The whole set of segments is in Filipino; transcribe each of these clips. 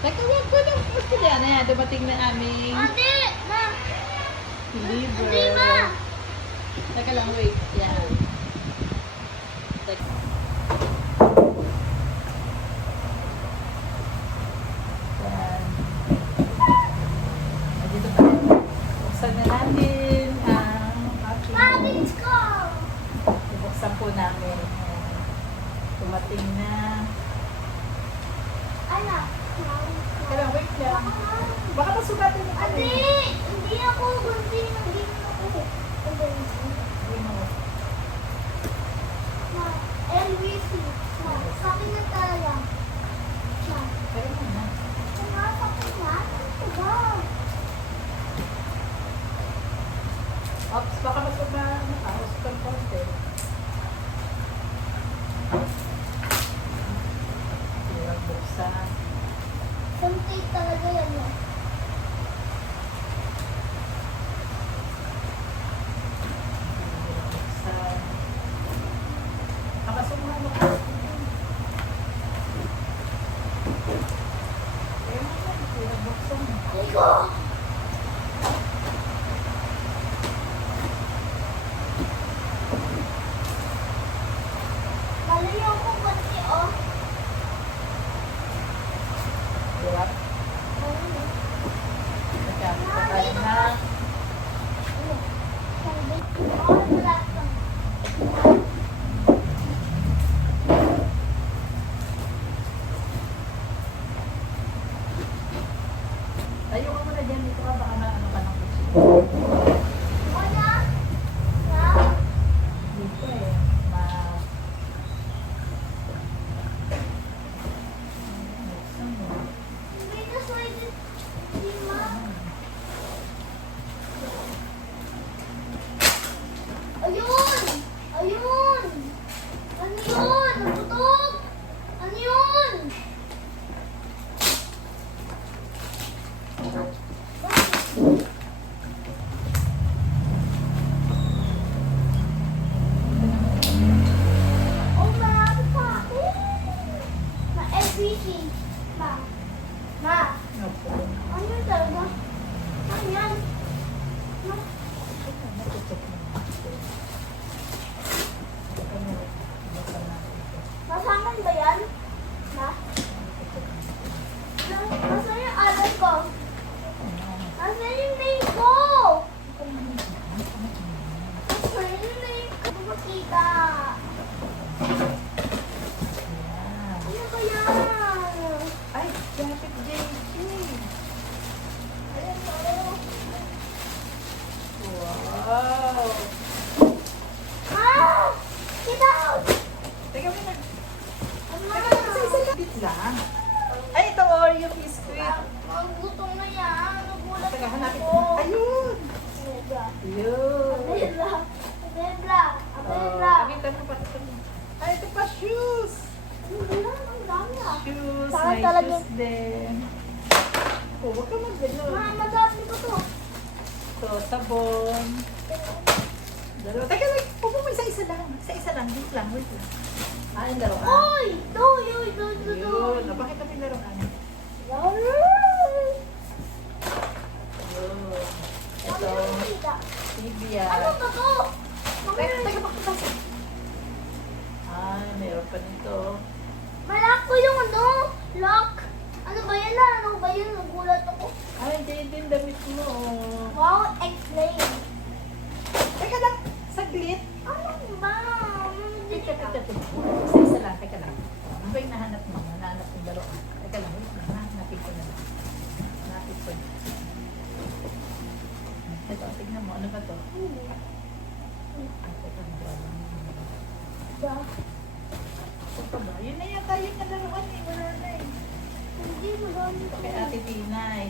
Teka, wag ko lang. Basta yan. Ayan, dumating na aming Ate! Ma! liver. Hindi, ma! Teka lang, wait. Yan. Teka. Yan. Dito tayo. Buksan na natin ang aking... Cabbage ko! Buksan po namin. Ayan. Dumating na. Anak! Teka lang, wait lang. Baka masugatin ni Ate! Hindi ako gunting. Hindi ako. Hindi mo. Ma, LVC. Ma, sa akin na talaga. Ma, Pero muna. sa akin na? Ano ba? Ops, baka masugatin ka konti. Hirap buksan. Something talaga yan. Ma. Hirap buksan. Nakasumama ko. Kaya naman, hirap buksan. Iko! Malayo ko konti, oh. Hirap. Teka, patayin na. Oh, wala to. Tayo ka muna dyan. Dito ka baka na ano ka ng kutsi. Wala? Ha? Dito eh. Buksan mo. Hindi ka pwede. Hindi, ma. Ayun! Ayun! Ano yun? Naputok! Ano yun? Oh, marami pa ako. Ma, everything. Ma. Ma. Opo. Ano yun talaga? Ano yan? Ma. Teka, natutok mo. Teka mo. Buksan natin ito. Masakan ba yan? Ma. Nasaan yung alam ko? Nasaan yung name ko? Nasaan yung name ko? Hindi makita. Ayan. Ano ba yan? Ay, jacket JJ. Ayan o. Wow. Ah! Get out! Teka muna. Ano? Isa-isa lang. Ay, ito Oreo biscuit. Magutom na yan. Nagulat Teka, hanapin ako. ko. Ayun. Abela. Yun. Abela. Abela. Abela. Pakita mo pa. Ay, ito pa shoes. Ano ba yan? Ang dami ah. Shoes. Saan May talaga? shoes din. Oh, huwag ka mag-gano. Ma, madami ko to. Ito, sabon. Dalawa. Teka, wait. Huwag mo isa-isa lang. Isa-isa lang. Wait lang, wait lang. Ah, yung laruan. Oy! Doy! Oy! Doy! Doy! Yun. Napakita mo yung laruan. Yun. Ito, TV Ano yan. ba to? Teka, pakita. Ah, meron pa nito. Malak ko yung ano? Lock. Ano ba yan na? Ano ba yun? Nagulat ako. Ay, hindi din damit mo. Oh. Wow, explain. Teka lang, saglit. Ano ba? Teka. Isa-isa lang, teka lang. Ano ba yung nahanap mo? Nahanap yung laruan. Teka lang, wait lang. Hanapin ko na lang. Hanapin ko na. Ito, tignan mo. Ano ba to? Ah, teka, wala. Ba? Ito pa ba? Yun na yata yung laruan eh. Wala na eh. Hindi, madami ko. Kay Ate Tinay.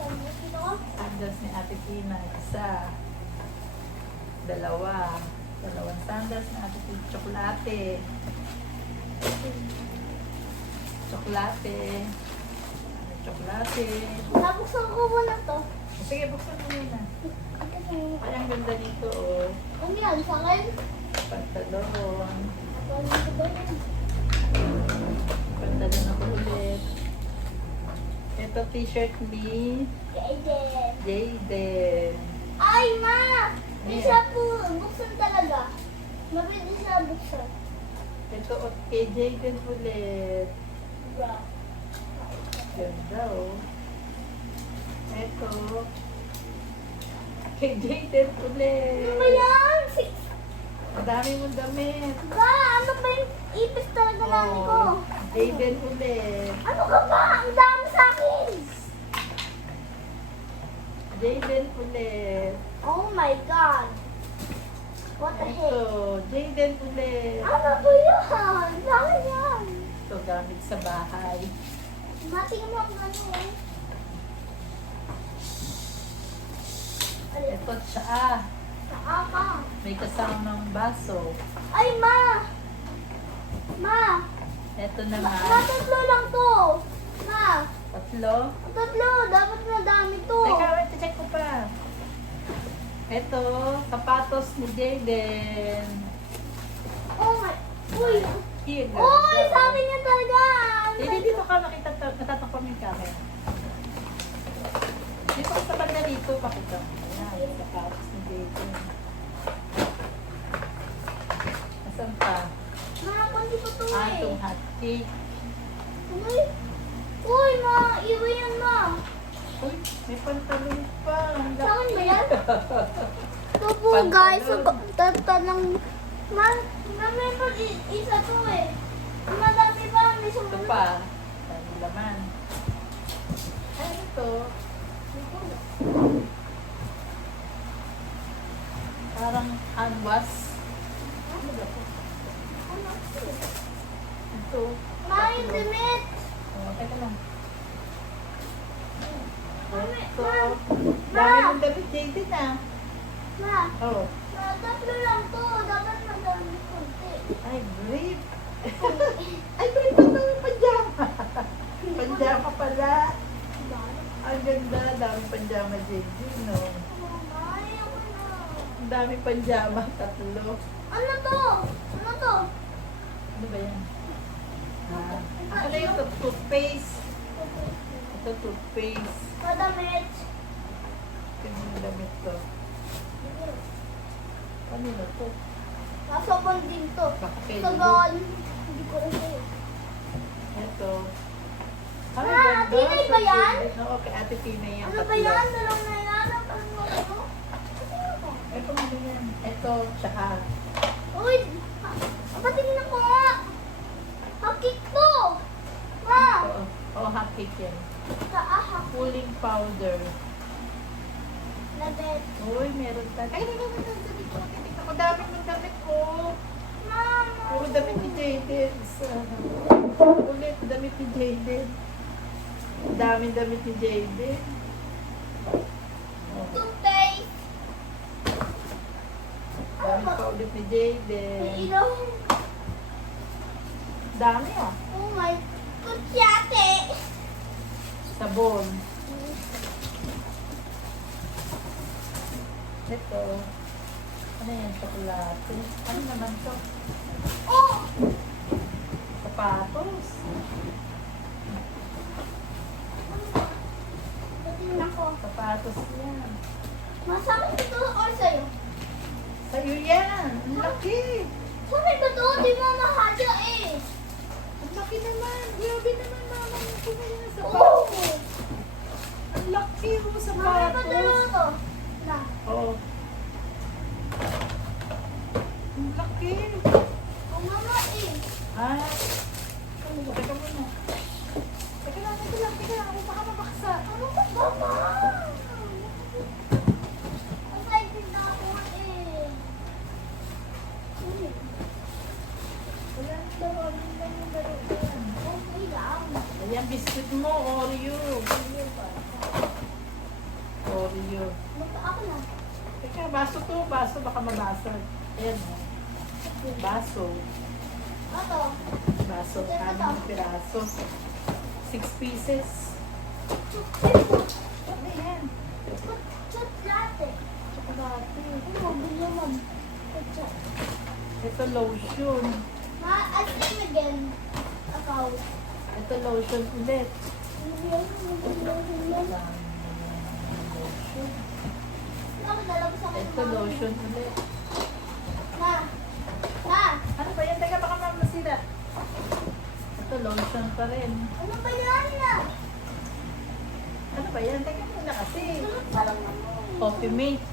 Dito ko? Sandals ni Ate Tinay. Isa. Dalawa. Dalawang sandals na Ate Tinay. Tsokolate. Tsokolate. Tsokolate. Nabuksan ko muna to. Sige, buksan mo muna. Ano Ay, ang ganda nito, oh. yan? Sa akin? Pantalon. Ano ba yan? Pantalon ako ulit. Ito t-shirt ni Jaden. Jaden. Ay, ma! Hindi Yeah. siya po buksan talaga. Mabilis siya buksan. Ito kay Jaden ulit. Diba? Ganda oh. Ito. Kay Jaden ulit. Ano ba yan? Ang dami mong damit. Ba, ano ba yung ipis talaga namin ko? Oh, Jaden ulit. Ano ka ba? Ang dami sa akin! Jaden ulit. Oh my God! What the heck? Ito. Jaden ulit. Ano ba yan? Bakit yan? Ito gamit sa bahay. Matingin mo ang ano eh. Ito tsaa. Saan ka? May kasamang baso. Ay, ma! Ma! Ito Ma, naman. tatlo lang to! Ma! Tatlo. Tatlo! Dapat na dami to! Teka, wait, check ko pa. Ito, sapatos ni Jaden. Oh my... Uy! Here, Uy! Sabi niya talaga! Hindi, dito ka nakita, natatakpan mo yung camera. Dito ka sa banda dito, pakita mo. Ayan, sapatos ni Jaden. Asan pa? Ma, kundi pa to eh! Atong hot cake. Uy! Uy, ma! Iwi yan, ma! Uy, may pantalon pa. Ang Sa akin ba laki. yan? Ito po Pantalon. guys, tatanang... Ma, may pa isa to eh. Madami pa, may Ito sumunod. pa. Ang laman. Ano ito? Parang hand wash. Ano ba ito? Ano to? Ito. Ma, yung damit! Oh, teka lang. Mami, Ito. Ma! Dami mong damit, Jaden ah. Ma! Oh. Ma, tatlo lang to. Dapat madami kunti. Ay, brief. Ay, brief pa ito yung pajama. Pajama pala. Ang ganda. Dami pajama, Jaden, no? Ma, ayoko na. Ang dami pajama. Tatlo. Ano to? Ano to? Ano ba yan? Ah, ako na yung toothpaste. Ito, toothpaste. Madamit. Ito yung damit to. Ano na to? Masabon din to. Baka pwede Sabon. Hindi ko rin sa'yo. Ito. Ah, ganda. Tinay ba yan? Oo, kay Ate Tinay yan. Ano ba tatlo. yan? Dalawang na yan? Ano ba ito? Ito, ano yan? Ito, tsaka. Uy! Patingin ako nga! Hakik to! Ma! Ito, oh, hot cake yan. Kaahak. Cooling powder. Labet. Uy, meron pa. Ay, damit ko. Titignan ko, dami ng damit ko. Mama! Puro damit ni Jaden. Ulit, damit ni Jaden. Daming damit ni Jaden. Oh, Toothpaste. dami pa ulit ni May Jaden. ilaw. Dami ah. Oh my... Kutsate! Sabon. Ito. Ano yan? Chocolate. Ano naman to? Oh! Sapatos. Patingin ako. Sapatos yan. Masakit ito or sa'yo? Sa'yo yan. Ang laki. Sakit ba ito? Di mo mahadya eh. Ang laki naman. Grabe naman mama. Ang laki na yan ang Oh! sapatos. Ang laki mo Mami, padalo sapatos. to. Na. Oo. Ang laki. Oh, mama eh. Ah. Teka muna. Teka lang. Baka mabaksa. Ano ba ba, ma? Excited na ako eh. Wala nang laro. Ano lang yung laro yan? Okay lang. Ayan, biscuit mo. Oreo. Oreo. Ako na. Teka, baso to. Baso. Baka mabasag. Ayan o. Baso. Ano? Baso. 6 piraso. 6 pieces. Ano yan? Chocolate. Chocolate. Ano, bilyaman. Ito lotion. Ma, I think again. Ako. Ito lotion ulit. Lotion. Nakadala ko sa akin. Ito, lotion ulit. Ma! Ma! Ano ba yan? Teka, baka masira. Ito, lotion pa rin. Ano ba yan na? Ano ba yan? Teka muna kasi. Parang ano. Coffee mate.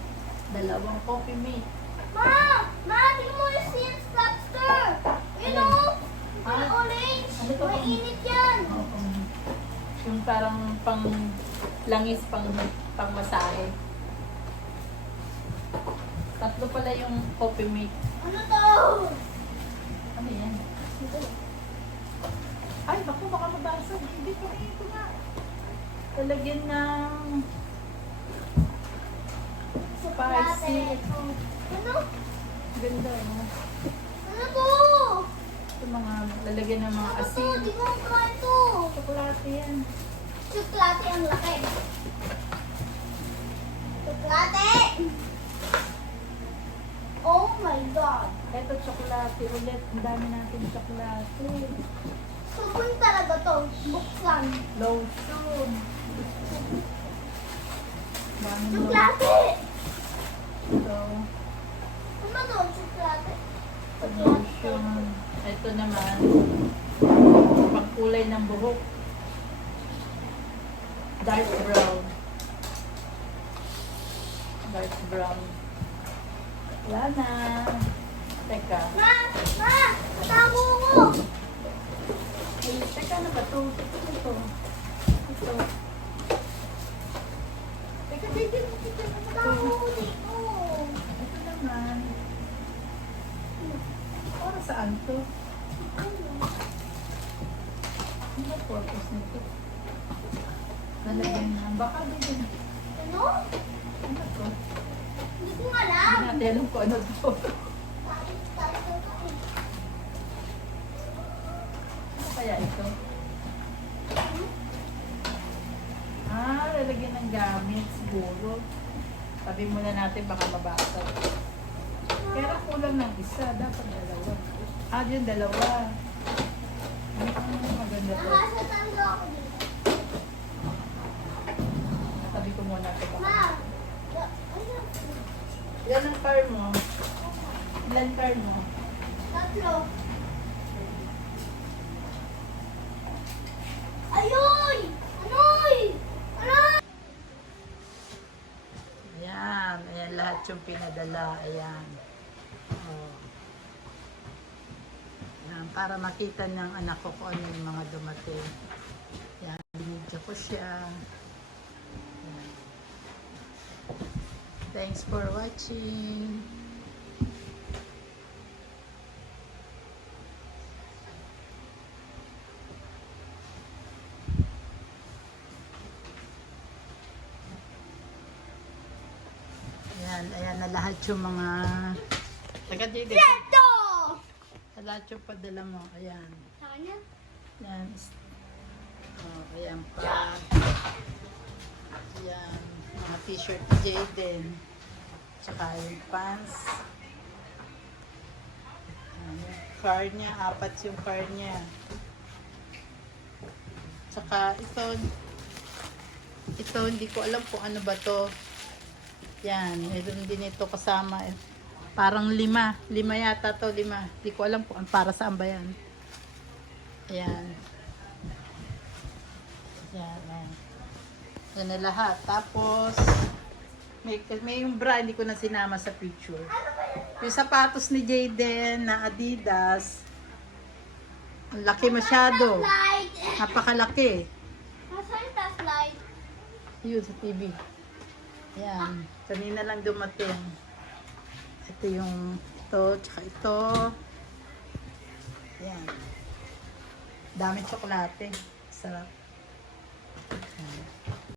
Dalawang coffee mate. Ma! Ma! Tingnan mo yung sea lobster! You know? May Ah? orange! Ano to? Mainit yan! Oo. Yung parang pang langis, pang masahe. Tatlo pala yung coffee mate. Ano to? Ano yan? Ay, naku, baka mabasag. Hindi pa ito nga. Talagyan ng spicy. Ano? Ganda, no? Ano to? Ito mga lalagyan ng mga Ano to? asin. Di ko kain to. Chocolate yan. Tsokolate ang laki. Tsokolate! Oh my God! Ito, chocolate ulit. Ang dami natin chocolate. Sabon talaga to. Buksan. Lotion. Dami lotion. Tsokolate! Ito. Ano to? Tsokolate? Lotion. Ito naman. Pangkulay ng buhok. Dark brown. Dark brown. Wala na. Teka. Ma! Ma! Tago ko! Ay, teka, ano ba ito? Ito. Ito. Teka, dito. Tago ko dito. Ito naman. Para saan to? Ano ba purpose nito? Nalagyan na. Baka dito. Ano? Ano to? Hindi ko alam. Hindi natin alam kung ano to. Ano kaya ito? Ah, lalagyan ng gamit siguro. Sabi muna natin baka mabasag. Pero kulang ng isa. Dapat dalawa. Ah, yun dalawa. Maganda to. Nakasatando ako dito. Sabi ko muna ito baka. Ma! Ano? Ilan ang car mo? Ilan car mo? Tatlo. Ayoy! Anoy! Ano? Ayan. Ayan lahat yung pinadala. Ayan. Oh. Ayan. Para makita ng anak ko kung ano yung mga dumating. Ayan. Binigyan ko siya. Ayan. Thanks for watching. Ayan, ayan na lahat yung mga taga dito. Ito! Lahat yung padala mo. Ayan. Sa kanya? Ayan. Oh, ayan pa. Ayan. Mga t-shirt ni Jaden. Tsaka yung pants. Ayan, yung car niya. 4 yung car niya. Tsaka ito. Ito, hindi ko alam kung ano ba to. Yan, meron din ito kasama. Parang 5. 5 yata to, 5. Hindi ko alam kung para saan ba yan. Ayan. Yan, yan. Yan na lahat. Tapos, may yung bra, hindi ko na sinama sa picture. Yung sapatos ni Jaden na Adidas. Ang laki masyado. Light! Napakalaki. Nasaan yung task light? Yun, sa TV. Yan. Kanina lang dumating. Ito yung ito, tsaka ito. Yan. Daming tsokolate. Sarap. Yan.